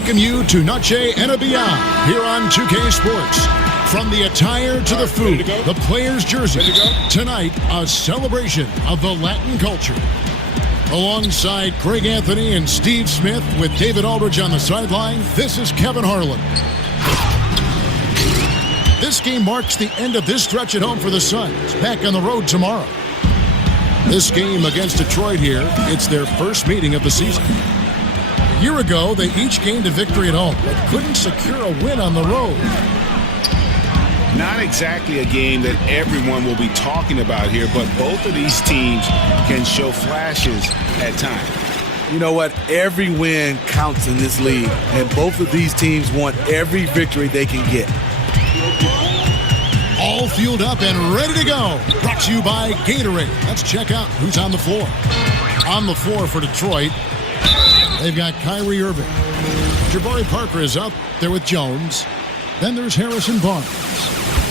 welcome you to Noche and Beyond here on 2K Sports. From the attire to the food, the players' jerseys, tonight a celebration of the Latin culture. Alongside Craig Anthony and Steve Smith with David Aldridge on the sideline, this is Kevin Harlan. This game marks the end of this stretch at home for the Suns, back on the road tomorrow. This game against Detroit here, it's their first meeting of the season. A year ago, they each gained a victory at home, but couldn't secure a win on the road. Not exactly a game that everyone will be talking about here, but both of these teams can show flashes at times. You know what? Every win counts in this league, and both of these teams want every victory they can get. All fueled up and ready to go. Brought to you by Gatorade. Let's check out who's on the floor. On the floor for Detroit, they've got Kyrie Irving. Jabari Parker is up there with Jones. Then there's Harrison Barnes.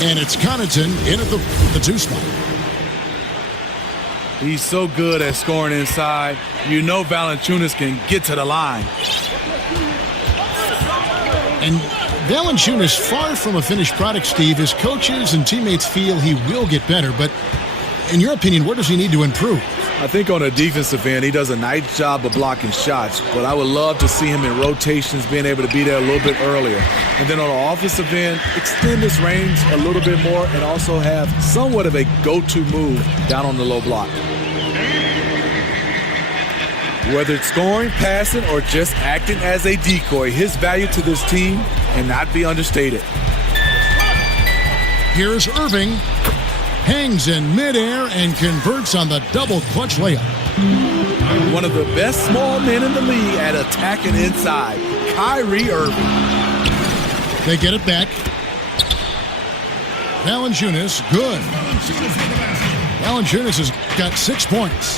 And it's Connaughton in at the 2 spot. He's so good at scoring inside. You know Valanciunas can get to the line. And Valanciunas, far from a finished product, Steve. His coaches and teammates feel he will get better. But in your opinion, where does he need to improve? I think on the defensive end, he does a nice job of blocking shots. But I would love to see him in rotations, being able to be there a little bit earlier. And then on the offensive end, extend his range a little bit more and also have somewhat of a go-to move down on the low block. Whether it's scoring, passing, or just acting as a decoy, his value to this team cannot be understated. Here's Irving. Hangs in midair and converts on the double clutch layup. One of the best small men in the league at attacking inside, Kyrie Irving. They get it back. Valanciunas, good. Valanciunas has got 6 points.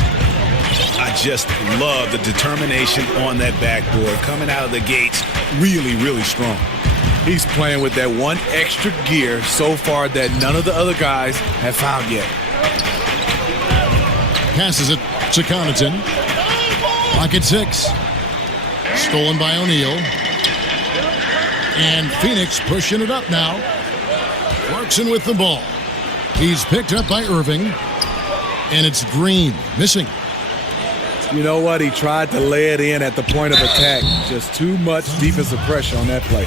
I just love the determination on that backboard. Coming out of the gates, really, really strong. He's playing with that one extra gear so far that none of the other guys have found yet. Passes it to Connaughton. Pocket 6. Stolen by O'Neal. And Phoenix pushing it up now. Clarkson with the ball. He's picked up by Irving. And it's Green missing. You know what? He tried to lay it in at the point of attack. Just too much defensive pressure on that play.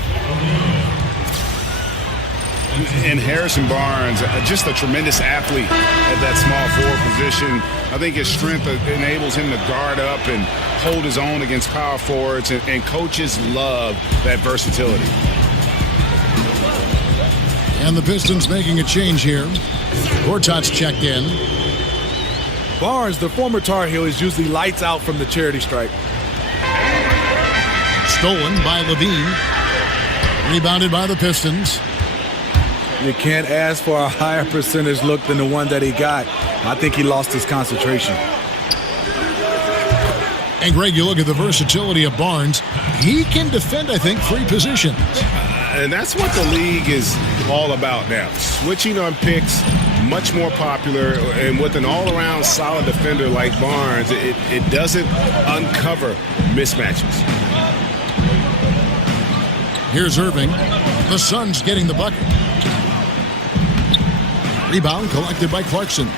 And Harrison Barnes, just a tremendous athlete at that small forward position. I think his strength enables him to guard up and hold his own against power forwards, and coaches love that versatility. And the Pistons making a change here. Gortat's checked in. Barnes, the former Tar Heel, is usually lights out from the charity stripe. Stolen by Levine. Rebounded by the Pistons. You can't ask for a higher percentage look than the one that he got. I think he lost his concentration. And Greg, you look at the versatility of Barnes. He can defend, I think, 3 positions. And that's what the league is all about now. Switching on picks, much more popular, and with an all-around solid defender like Barnes, it doesn't uncover mismatches. Here's Irving. The Suns getting the bucket. Rebound collected by Clarkson.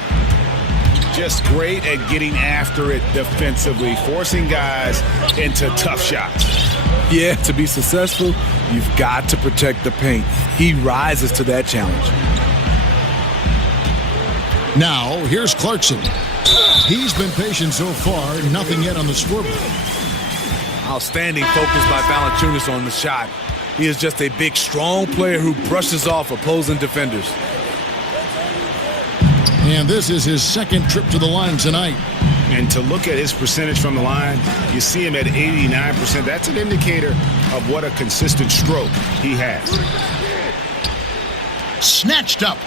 Just great at getting after it defensively, forcing guys into tough shots. Yeah, to be successful, you've got to protect the paint. He rises to that challenge. Now, here's Clarkson. He's been patient so far, nothing yet on the scoreboard. Outstanding focus by Valanciunas on the shot. He is just a big, strong player who brushes off opposing defenders. And this is his 2nd trip to the line tonight. And to look at his percentage from the line, you see him at 89%. That's an indicator of what a consistent stroke he has. Snatched up.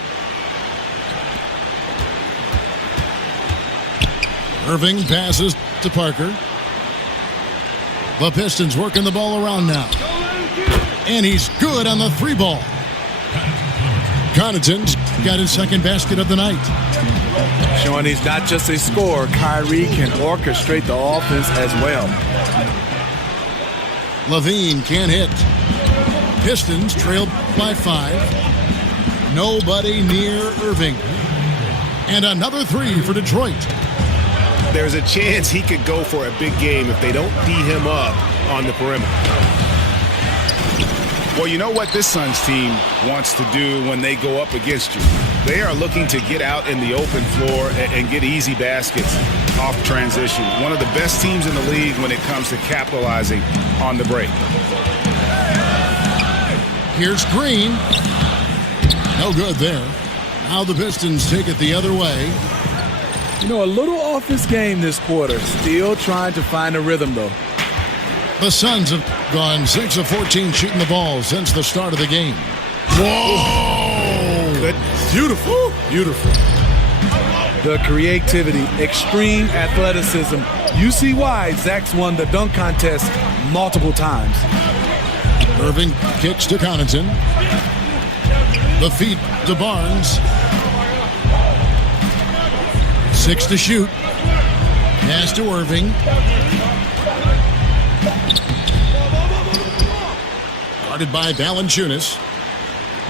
Irving passes to Parker. The Pistons working the ball around now. And he's good on the 3 ball. Connaughton's got his 2nd basket of the night. Showing he's not just a scorer, Kyrie can orchestrate the offense as well. Levine can't hit. Pistons trail by 5. Nobody near Irving. And another 3 for Detroit. There's a chance he could go for a big game if they don't D him up on the perimeter. Well, you know what this Suns team wants to do when they go up against you? They are looking to get out in the open floor and get easy baskets off transition. One of the best teams in the league when it comes to capitalizing on the break. Here's Green. No good there. Now the Pistons take it the other way. You know, a little off his game this quarter. Still trying to find a rhythm, though. The Suns have gone 6 of 14 shooting the ball since the start of the game. Whoa! Good. Beautiful. Beautiful. The creativity, extreme athleticism. You see why Zach's won the dunk contest multiple times. Irving kicks to Connaughton. The feed to Barnes. 6 to shoot. Pass to Irving. Guarded by Valanciunas.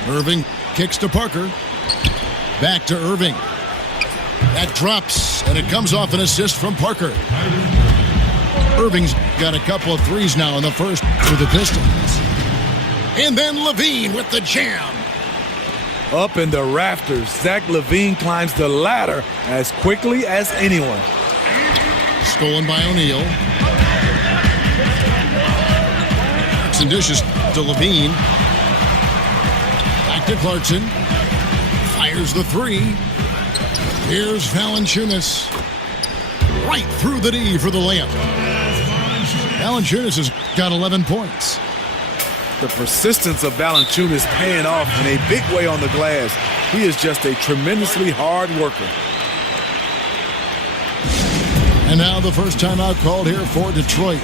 Irving kicks to Parker. Back to Irving. That drops, and it comes off an assist from Parker. Irving's got a couple of threes now in the first for the Pistons. And then Levine with the jam. Up in the rafters, Zach LaVine climbs the ladder as quickly as anyone. Stolen by O'Neal. Clarkson dishes to Levine. Back to Clarkson. Fires the 3. Here's Valanciunas. Right through the D for the layup. Valanciunas has got 11 points. The persistence of Valanciunas paying off in a big way on the glass. He is just a tremendously hard worker. And now the first timeout called here for Detroit.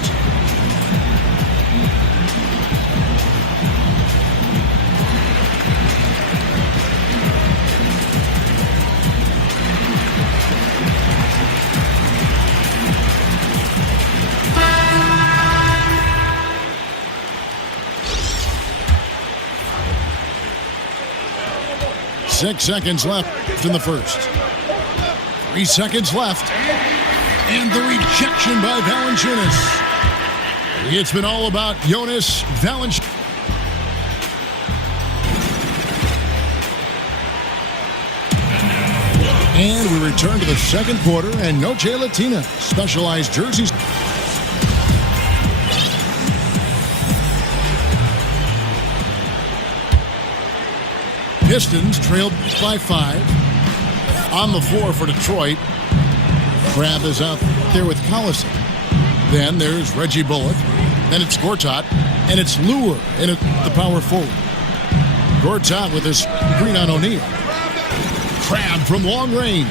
Six seconds left in the first. 3 seconds left. And the rejection by Valanciunas. It's been all about Jonas Valanciunas. And we return to the second quarter, and Noche Latina specialized jerseys. Pistons trailed by 5. On the floor for Detroit. Crab is out there with Collison. Then there's Reggie Bullock. Then it's Gortat. And it's Lure in the power forward. Gortat with his screen on O'Neal. Crab from long range.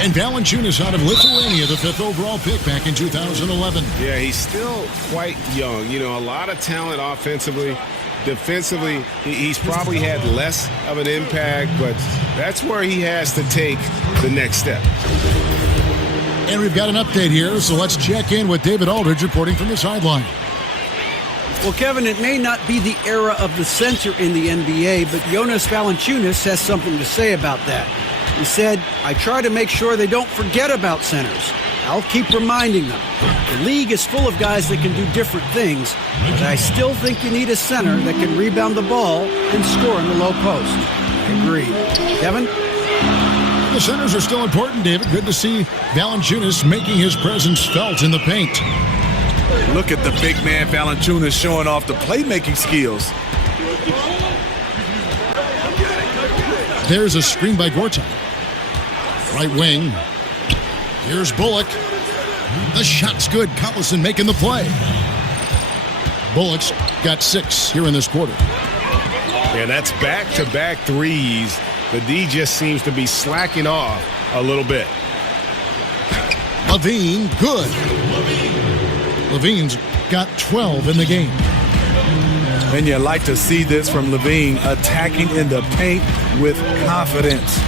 And Valanciunas out of Lithuania, the 5th overall pick back in 2011. Yeah, he's still quite young. You know, a lot of talent offensively. Defensively, he's probably had less of an impact, but that's where he has to take the next step. And we've got an update here, so let's check in with David Aldridge reporting from the sideline. Well, Kevin, it may not be the era of the center in the NBA, but Jonas Valanciunas has something to say about that. He said, "I try to make sure they don't forget about centers. I'll keep reminding them. The league is full of guys that can do different things, but I still think you need a center that can rebound the ball and score in the low post." I agree. Kevin? The centers are still important, David. Good to see Valanciunas making his presence felt in the paint. Look at the big man Valanciunas showing off the playmaking skills. There's a screen by Gortat. Right wing. Here's Bullock. The shot's good. Collison making the play. Bullock's got 6 here in this quarter. And that's back-to-back threes. The D just seems to be slacking off a little bit. Levine, good. Levine's got 12 in the game. And you like to see this from Levine, attacking in the paint with confidence.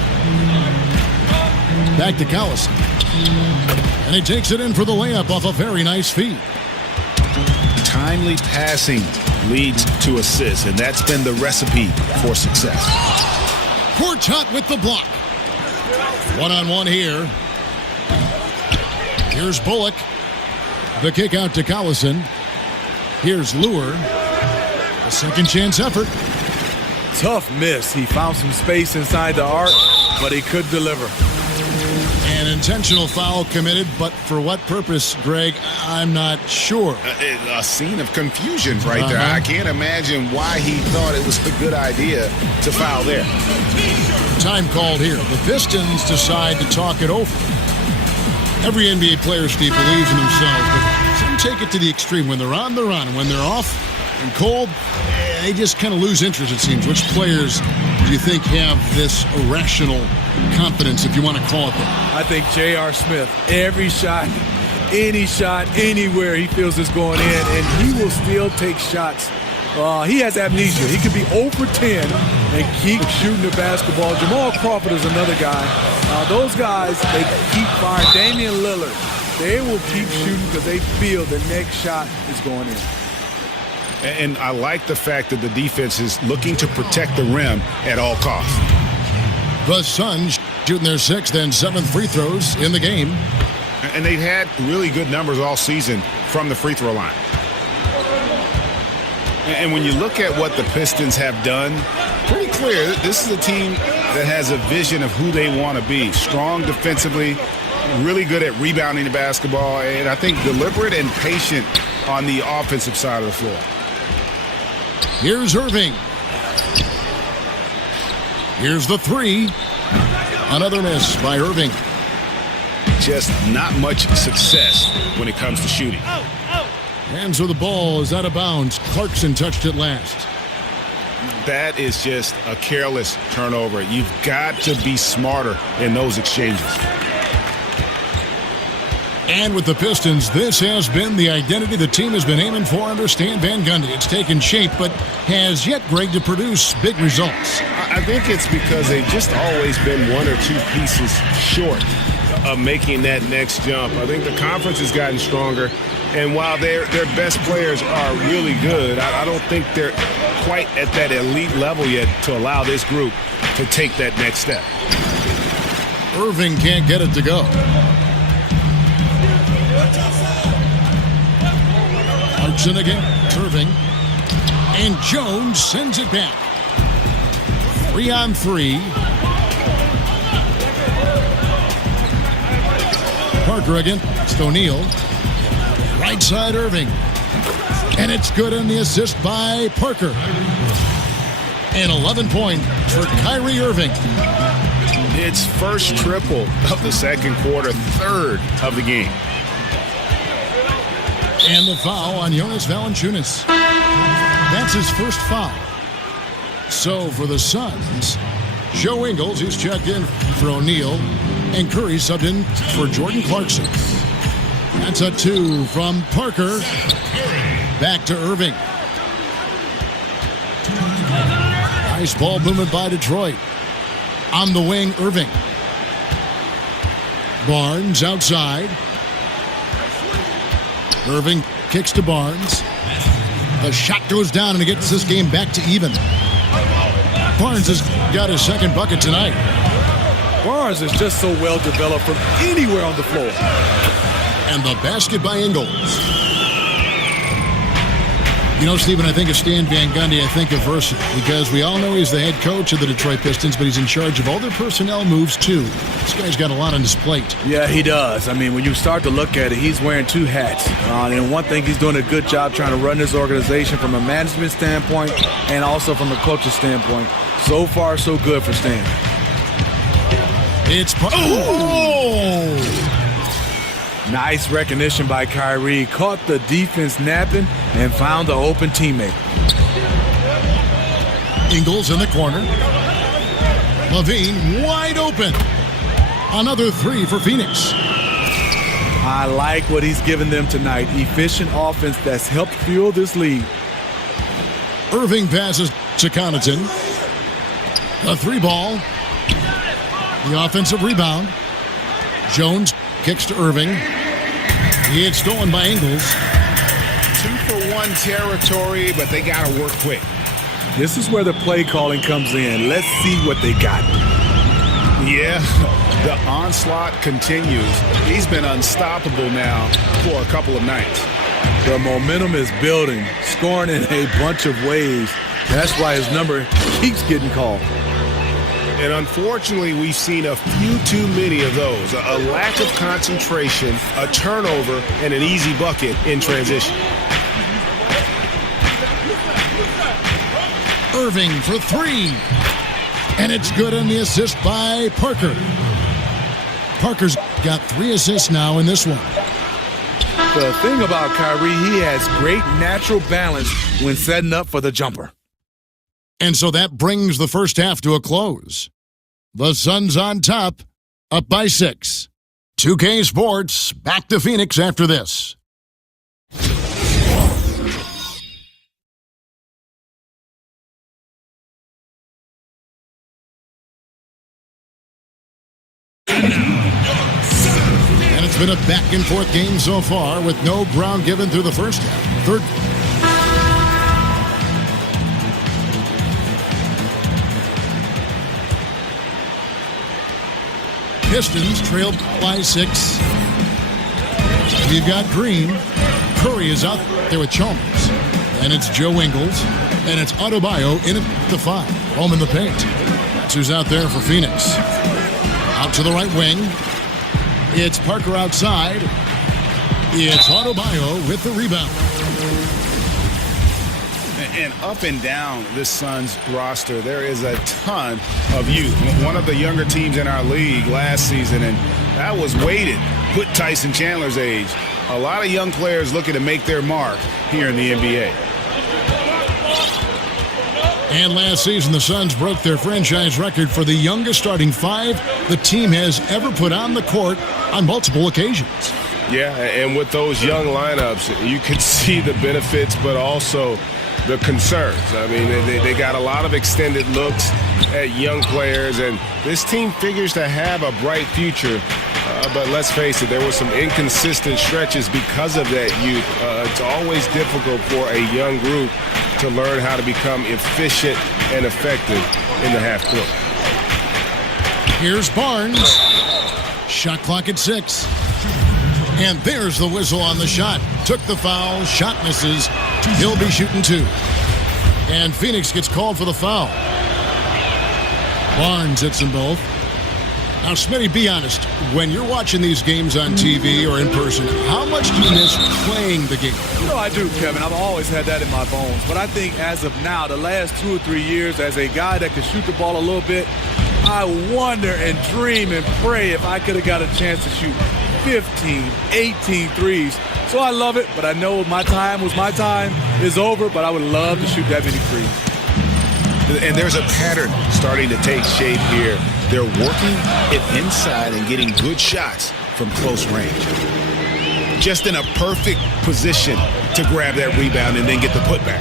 Back to Collison. And he takes it in for the layup off a very nice feed. timely passing leads to assists, and that's been the recipe for success. Courtot with the block. One-on-one here. Here's Bullock. The kick out to Collison. Here's Lure. A second chance effort. Tough miss. He found some space inside the arc, but he could deliver. An intentional foul committed, but for what purpose, Greg, I'm not sure. A scene of confusion right there. I can't imagine why he thought it was a good idea to foul there. Time called here. The Pistons decide to talk it over. Every NBA player, Steve, believes in themselves, but some take it to the extreme. When they're on, they're on. And when they're off and cold, they just kind of lose interest, it seems. Which players do you think have this irrational confidence, if you want to call it that? I think J.R. Smith, every shot, any shot, anywhere he feels is going in, and he will still take shots. He has amnesia. He could be 0 for 10 and keep shooting the basketball. Jamal Crawford is another guy. Those guys, they keep firing. Damian Lillard, they will keep shooting because they feel the next shot is going in. And I like the fact that the defense is looking to protect the rim at all costs. The Suns shooting their 6th and 7th free throws in the game. And they've had really good numbers all season from the free throw line. And when you look at what the Pistons have done, pretty clear this is a team that has a vision of who they want to be. Strong defensively, really good at rebounding the basketball, and I think deliberate and patient on the offensive side of the floor. Here's Irving. Here's the 3. Another miss by Irving. Just not much success when it comes to shooting. Hands of the ball is out of bounds. Clarkson touched it last. That is just a careless turnover. You've got to be smarter in those exchanges. And with the Pistons, this has been the identity the team has been aiming for under Stan Van Gundy. It's taken shape, but has yet, Greg, to produce big results. I think it's because they've just always been 1 or 2 pieces short of making that next jump. I think the conference has gotten stronger, and while their best players are really good, I don't think they're quite at that elite level yet to allow this group to take that next step. Irving can't get it to go. Clarkson again, Irving, and Jones sends it back. 3-on-3. Parker against O'Neal. Right side Irving. And it's good on the assist by Parker. And 11 points for Kyrie Irving. It's first triple of the second quarter, 3rd of the game. And the foul on Jonas Valanciunas. That's his first foul. So for the Suns, Joe Ingles, who's checked in for O'Neal, and Curry subbed in for Jordan Clarkson. That's a 2 from Parker. Back to Irving. Nice ball movement by Detroit. On the wing, Irving. Barnes outside. Irving kicks to Barnes. The shot goes down and it gets this game back to even. Barnes has got his second bucket tonight. Barnes is just so well developed from anywhere on the floor. And the basket by Ingles. You know, Stephen, I think of Stan Van Gundy, I think of Versa, because we all know he's the head coach of the Detroit Pistons, but he's in charge of all their personnel moves, too. This guy's got a lot on his plate. Yeah, he does. I mean, when you start to look at it, he's wearing 2 hats. And one thing, he's doing a good job trying to run this organization from a management standpoint and also from a coaching standpoint. So far, so good for Stan. It's oh! Nice recognition by Kyrie. Caught the defense napping and found the open teammate. Ingles in the corner. Levine wide open. Another 3 for Phoenix. I like what he's given them tonight. Efficient offense that's helped fuel this lead. Irving passes to Connaughton. A 3-ball. The offensive rebound. Jones kicks to Irving. It's stolen by Ingles. 2 for 1 won territory, but they got to work quick. This is where the play calling comes in. Let's see what they got. Yeah, the onslaught continues. He's been unstoppable now for a couple of nights. The momentum is building, scoring in a bunch of ways. That's why his number keeps getting called. And unfortunately, we've seen a few too many of those. A lack of concentration, a turnover, and an easy bucket in transition. Irving for three. And it's good on the assist by Parker. Parker's got 3 assists now in this one. The thing about Kyrie, he has great natural balance when setting up for the jumper. And so that brings the first half to a close. The Suns on top, up by 6. 2K Sports, back to Phoenix after this. And it's been a back-and-forth game so far with no ground given through the first half. Third. Pistons trailed by 6. You've got Green. Curry is out there with Chalmers. And it's Joe Ingles. And it's Adebayo in at the 5. Home in the paint. That's who's out there for Phoenix. Out to the right wing. It's Parker outside. It's Adebayo with the rebound. And up and down this Suns roster, there is a ton of youth. One of the younger teams in our league last season, and that was weighted with Tyson Chandler's age. A lot of young players looking to make their mark here in the NBA. And last season, the Suns broke their franchise record for the youngest starting 5 the team has ever put on the court on multiple occasions. Yeah, and with those young lineups, you could see the benefits, but also the concerns. I mean, they got a lot of extended looks at young players, and this team figures to have a bright future. But let's face it, there were some inconsistent stretches because of that youth. It's always difficult for a young group to learn how to become efficient and effective in the half court. Here's Barnes. Shot clock at 6. And there's the whistle on the shot. Took the foul. Shot misses. He'll be shooting 2. And Phoenix gets called for the foul. Barnes hits them both. Now, Smitty, be honest. When you're watching these games on TV or in person, how much do you miss playing the game? You know I do, Kevin. I've always had that in my bones. But I think as of now, the last 2 or 3 years, as a guy that can shoot the ball a little bit, I wonder and dream and pray if I could have got a chance to shoot 15, 18 threes. So I love it, but I know my time is over, but I would love to shoot that many threes. And there's a pattern starting to take shape here. They're working it inside and getting good shots from close range. Just in a perfect position to grab that rebound and then get the putback.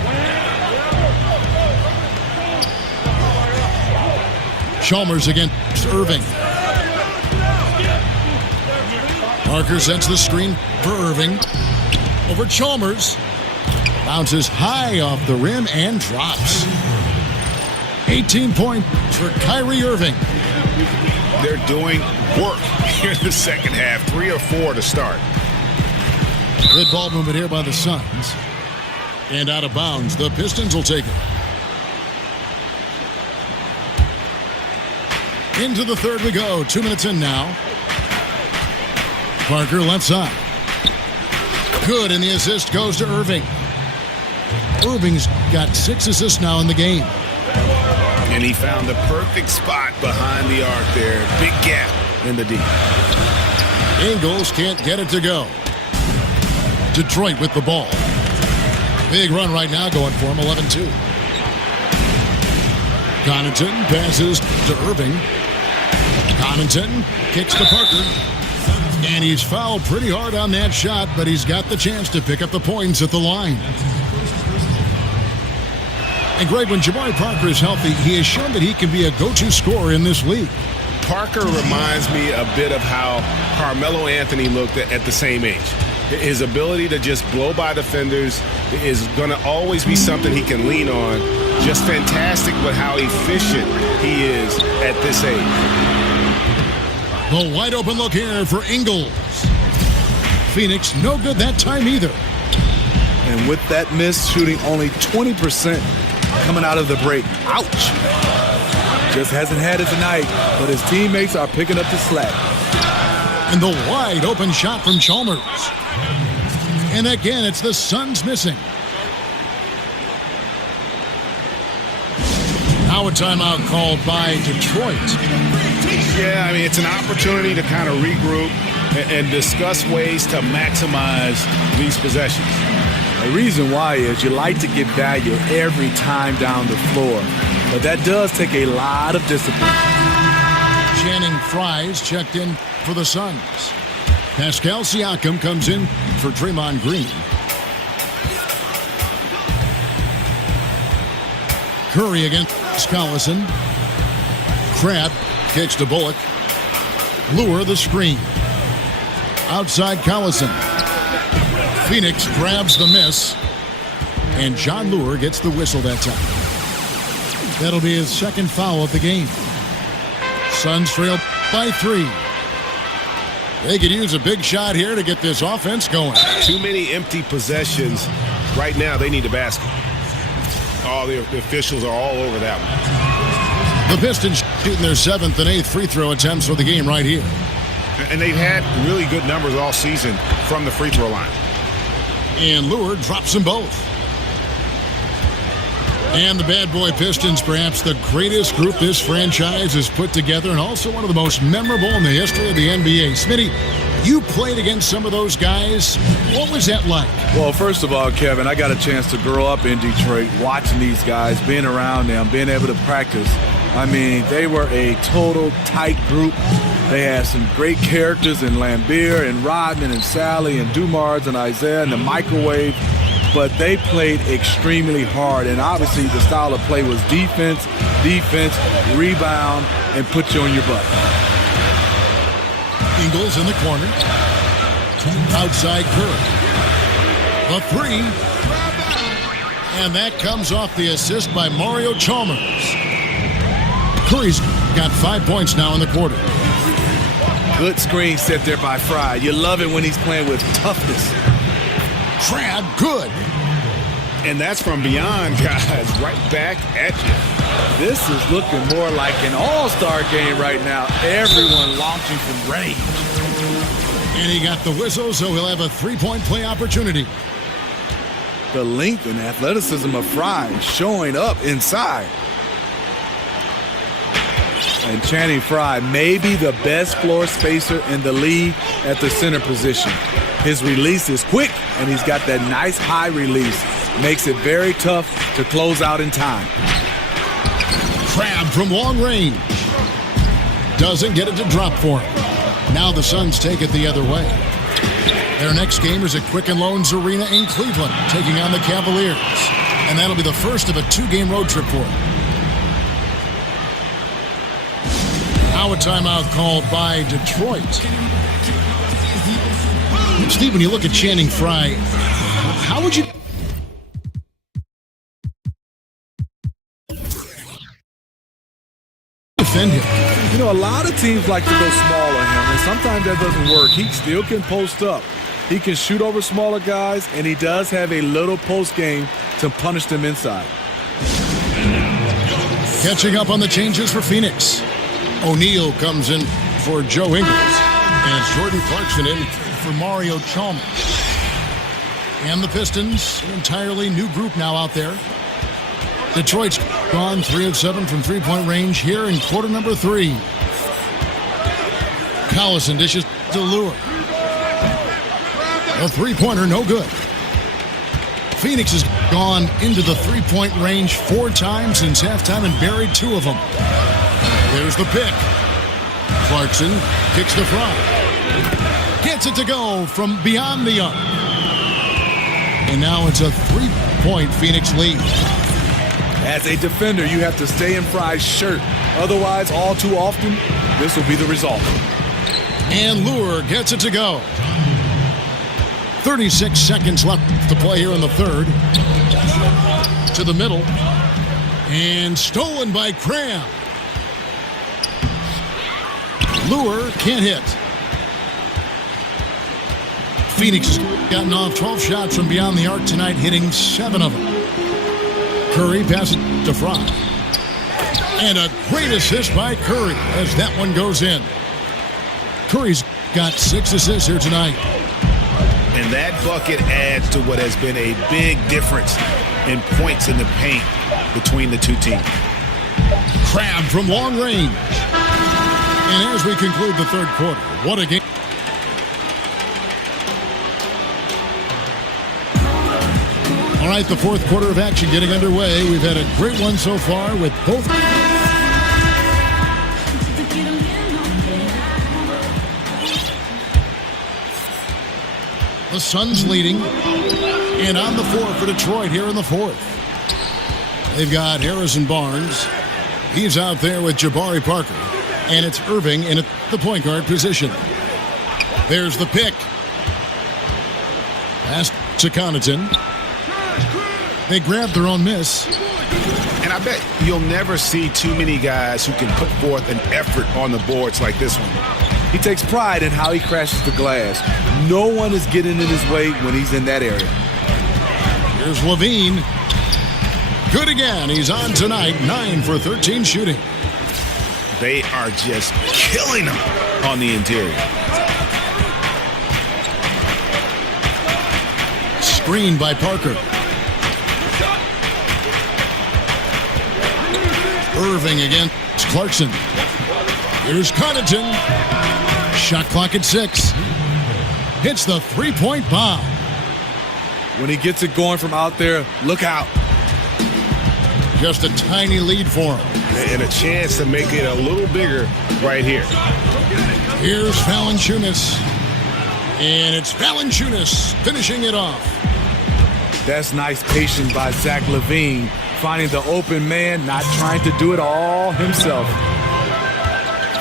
Chalmers against Irving. Parker sets the screen for Irving. Over Chalmers. Bounces high off the rim and drops. 18 points for Kyrie Irving. They're doing work here in the second half. 3 or 4 to start. Good ball movement here by the Suns. And out of bounds. The Pistons will take it. Into the third we go. 2 minutes in now. Parker left side. Good, and the assist goes to Irving. Irving's got 6 assists now in the game. And he found the perfect spot behind the arc there. Big gap in the D. Ingles can't get it to go. Detroit with the ball. Big run right now going for him, 11-2. Connaughton passes to Irving. Connaughton kicks to Parker. And he's fouled pretty hard on that shot, but he's got the chance to pick up the points at the line. And Greg, when Jabari Parker is healthy, he has shown that he can be a go-to scorer in this league. Parker reminds me a bit of how Carmelo Anthony looked at the same age. His ability to just blow by defenders is going to always be something he can lean on. Just fantastic with how efficient he is at this age. The wide open look here for Ingles. Phoenix no good that time either. And with that miss, shooting only 20% coming out of the break. Ouch! Just hasn't had his night, but his teammates are picking up the slack. And the wide open shot from Chalmers. And again, it's the Suns missing. Now a timeout called by Detroit. Yeah, I mean, it's an opportunity to kind of regroup and discuss ways to maximize these possessions. The reason why is you like to get value every time down the floor, but that does take a lot of discipline. Channing Frye's checked in for the Suns. Pascal Siakam comes in for Draymond Green. Curry against Collison. Crabbe kicks to Bullock. Lure the screen. Outside Collison. Phoenix grabs the miss. And John Lure gets the whistle that time. That'll be his second foul of the game. Suns trail by 3. They could use a big shot here to get this offense going. Too many empty possessions. Right now, they need a basket. Oh, the officials are all over that one. The Pistons shooting their 7th and 8th free throw attempts for the game right here. And they've had really good numbers all season from the free throw line. And Lure drops them both. And the bad boy Pistons, perhaps the greatest group this franchise has put together and also one of the most memorable in the history of the NBA. Smitty, you played against some of those guys. What was that like? Well, first of all, Kevin, I got a chance to grow up in Detroit, watching these guys, being around them, being able to practice. I mean, they were a total tight group. They had some great characters in Lambeer and Rodman and Sally and Dumars and Isaiah and the microwave. But they played extremely hard, and obviously the style of play was defense, rebound, and put you on your butt. Ingles in the corner. Outside Curry. The 3. And that comes off the assist by Mario Chalmers. Curry's got 5 points now in the quarter. Good screen set there by Fry. You love it when he's playing with toughness. Crabbe, good. And that's from beyond, guys, right back at you. This is looking more like an all-star game right now. Everyone launching from range. And he got the whistle, so he'll have a 3-point play opportunity. The length and athleticism of Fry showing up inside. And Channing Frye may be the best floor spacer in the league at the center position. His release is quick, and he's got that nice high release. Makes it very tough to close out in time. Crabbe from long range. Doesn't get it to drop for him. Now the Suns take it the other way. Their next game is at Quicken Loans Arena in Cleveland, taking on the Cavaliers. And that'll be the first of a 2-game road trip for them. Now a timeout called by Detroit. Steve, when you look at Channing Frye, how would you defend him? You know, a lot of teams like to go small on him, and sometimes that doesn't work. He still can post up. He can shoot over smaller guys, and he does have a little post game to punish them inside. Catching up on the changes for Phoenix. O'Neal comes in for Joe Ingles, and Jordan Clarkson in for Mario Chalmers. And the Pistons, an entirely new group now out there. Detroit's gone 3 of 7 from three-point range here in quarter number 3. Collison dishes to Lure. A three-pointer, no good. Phoenix has gone into the three-point range 4 times since halftime and buried 2 of them. There's the pick. Clarkson kicks the Frye. Gets it to go from beyond the arc. And now it's a 3-point Phoenix lead. As a defender, you have to stay in Fry's shirt. Otherwise, all too often, this will be the result. And Lure gets it to go. 36 seconds left to play here in the third. To the middle. And stolen by Cram. Lure can't hit. Phoenix has gotten off 12 shots from beyond the arc tonight, hitting 7 of them. Curry passes to Fry. And a great assist by Curry as that one goes in. Curry's got 6 assists here tonight. And that bucket adds to what has been a big difference in points in the paint between the two teams. Crab from long range. And as we conclude the third quarter, what a game. All right, the fourth quarter of action getting underway. We've had a great one so far with both. The Suns leading. And on the floor for Detroit here in the fourth. They've got Harrison Barnes. He's out there with Jabari Parker. And it's Irving in the point guard position. There's the pick. Pass to Connaughton. They grabbed their own miss. And I bet you'll never see too many guys who can put forth an effort on the boards like this one. He takes pride in how he crashes the glass. No one is getting in his way when he's in that area. Here's Levine. Good again. He's on tonight. 9 for 13 shooting. They are just killing them on the interior. Screen by Parker. Irving against Clarkson. Here's Connaughton. Shot clock at 6. Hits the three-point bomb. When he gets it going from out there, look out. Just a tiny lead for him. And a chance to make it a little bigger right here. Here's Valanciunas. And it's Valanciunas finishing it off. That's nice patience by Zach LaVine, finding the open man, not trying to do it all himself.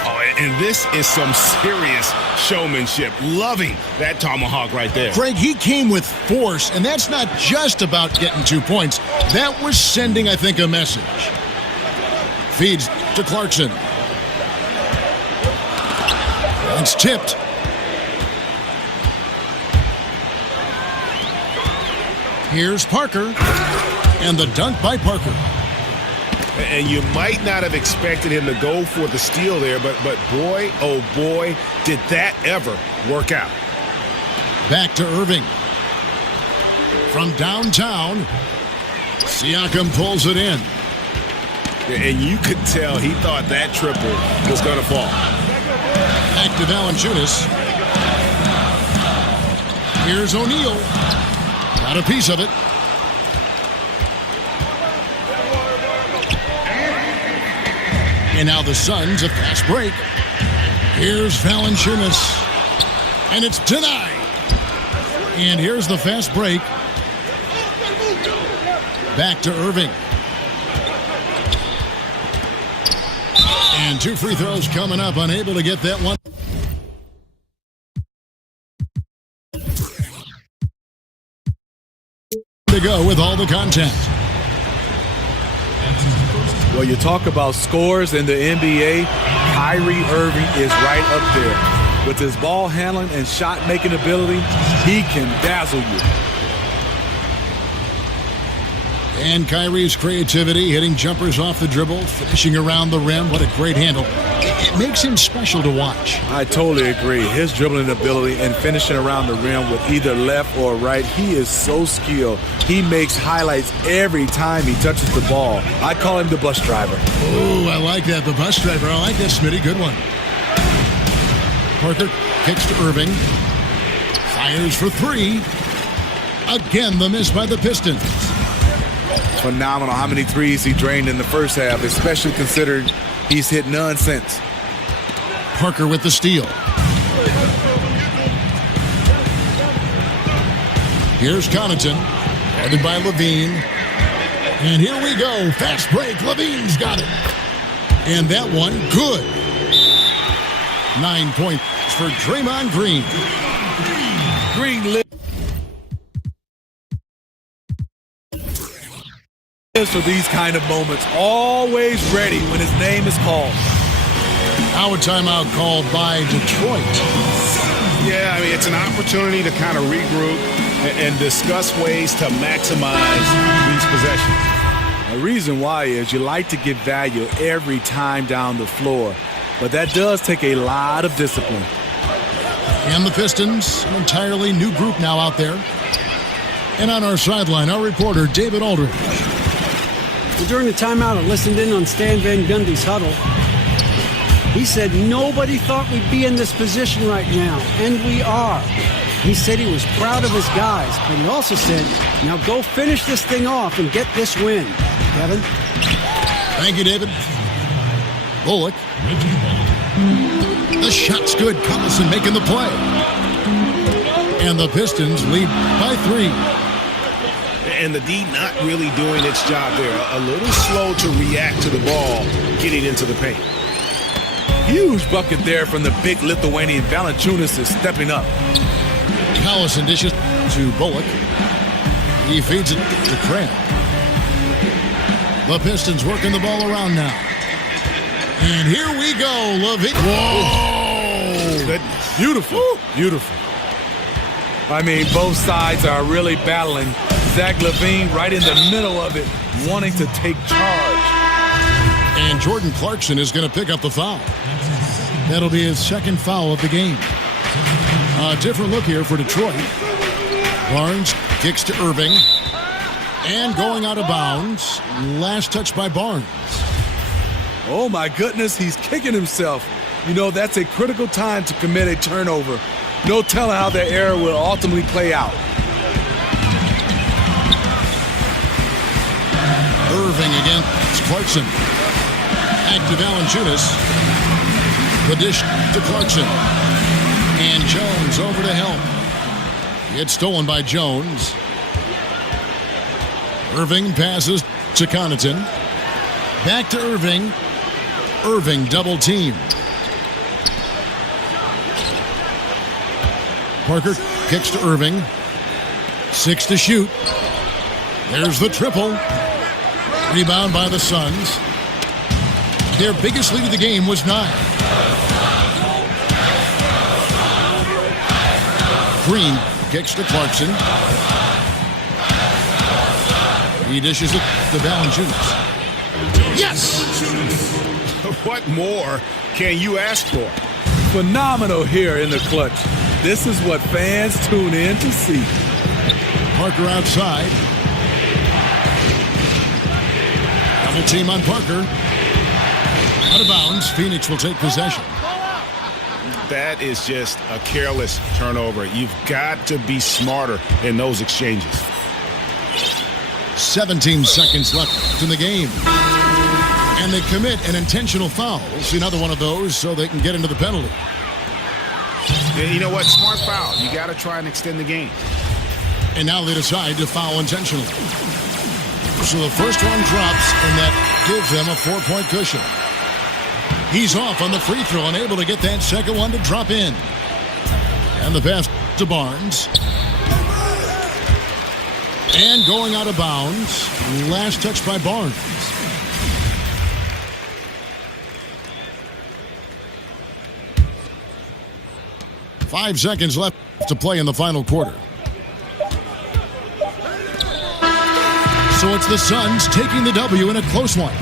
Oh, and this is some serious showmanship. Loving that tomahawk right there. Craig, he came with force, and that's not just about getting 2 points. That was sending, I think, a message. Feeds to Clarkson. It's tipped. Here's Parker. And the dunk by Parker. And you might not have expected him to go for the steal there, but boy, oh boy, did that ever work out. Back to Irving. From downtown, Siakam pulls it in. And you could tell he thought that triple was going to fall. Back to Valanciunas. Here's O'Neal. Got a piece of it. And now the Suns, a fast break. Here's Valanciunas. And it's denied. And here's the fast break. Back to Irving. And 2 free throws coming up. Unable to get that one. To go with all the contact. Well, you talk about scores in the NBA, Kyrie Irving is right up there. With his ball handling and shot-making ability, he can dazzle you. And Kyrie's creativity, hitting jumpers off the dribble, finishing around the rim. What a great handle. It makes him special to watch. I totally agree. His dribbling ability and finishing around the rim with either left or right, he is so skilled. He makes highlights every time he touches the ball. I call him the bus driver. Oh, I like that. The bus driver. I like that, Smitty. Good one. Parker kicks to Irving. Fires for 3. Again, the miss by the Pistons. Phenomenal how many threes he drained in the first half, especially considering he's hit none since. Parker with the steal. Here's Connaughton, headed by Levine. And here we go. Fast break. Levine's got it. And that one, good. 9 points for Draymond Green. For these kind of moments, always ready when his name is called. Now a timeout called by Detroit. Yeah, I mean, it's an opportunity to kind of regroup and discuss ways to maximize these possessions. The reason why is you like to get value every time down the floor, but that does take a lot of discipline. And the Pistons, an entirely new group now out there. And on our sideline, our reporter, David Aldridge. Well, during the timeout, I listened in on Stan Van Gundy's huddle. He said nobody thought we'd be in this position right now, and we are. He said he was proud of his guys, but he also said, now go finish this thing off and get this win. Kevin? Thank you, David. Bullock. The shot's good. Collison making the play. And the Pistons lead by 3. And the D not really doing its job there. A little slow to react to the ball getting into the paint. Huge bucket there from the big Lithuanian. Valanciunas is stepping up. Collison dishes to Bullock. He feeds it to Cramp. The Pistons working the ball around now. And here we go. Levine. Whoa! Goodness. Beautiful. Woo. Beautiful. I mean, both sides are really battling. Zach LaVine right in the middle of it, wanting to take charge. And Jordan Clarkson is going to pick up the foul. That'll be his second foul of the game. A different look here for Detroit. Barnes kicks to Irving. And going out of bounds. Last touch by Barnes. Oh, my goodness, he's kicking himself. You know, that's a critical time to commit a turnover. No telling how that error will ultimately play out. Irving against Clarkson. Back to Valanciunas. The dish to Clarkson. And Jones over to help. It's stolen by Jones. Irving passes to Connaughton. Back to Irving. Irving double team. Parker kicks to Irving. 6 to shoot. There's the triple. Rebound by the Suns. Their biggest lead of the game was 9. Green kicks to Clarkson. He dishes it to Valanciunas. Yes! What more can you ask for? Phenomenal here in the clutch. This is what fans tune in to see. Parker outside. Double team on Parker. Out of bounds. Phoenix will take possession. That is just a careless turnover. You've got to be smarter in those exchanges. 17 seconds left in the game. And they commit an intentional foul. We'll see another one of those so they can get into the penalty. Yeah, you know what? Smart foul. You got to try and extend the game. And now they decide to foul intentionally. So the first one drops, and that gives them a 4-point cushion. He's off on the free throw, unable to get that second one to drop in. And the pass to Barnes. And going out of bounds. Last touch by Barnes. Five seconds left to play in the final quarter. So it's the Suns taking the W in a close one.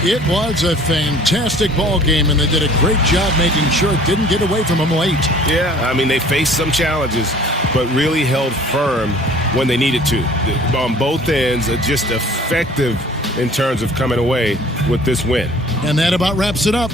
It was a fantastic ball game, and they did a great job making sure it didn't get away from them late. Yeah, I mean, they faced some challenges, but really held firm when they needed to. On both ends, just effective in terms of coming away with this win. And that about wraps it up.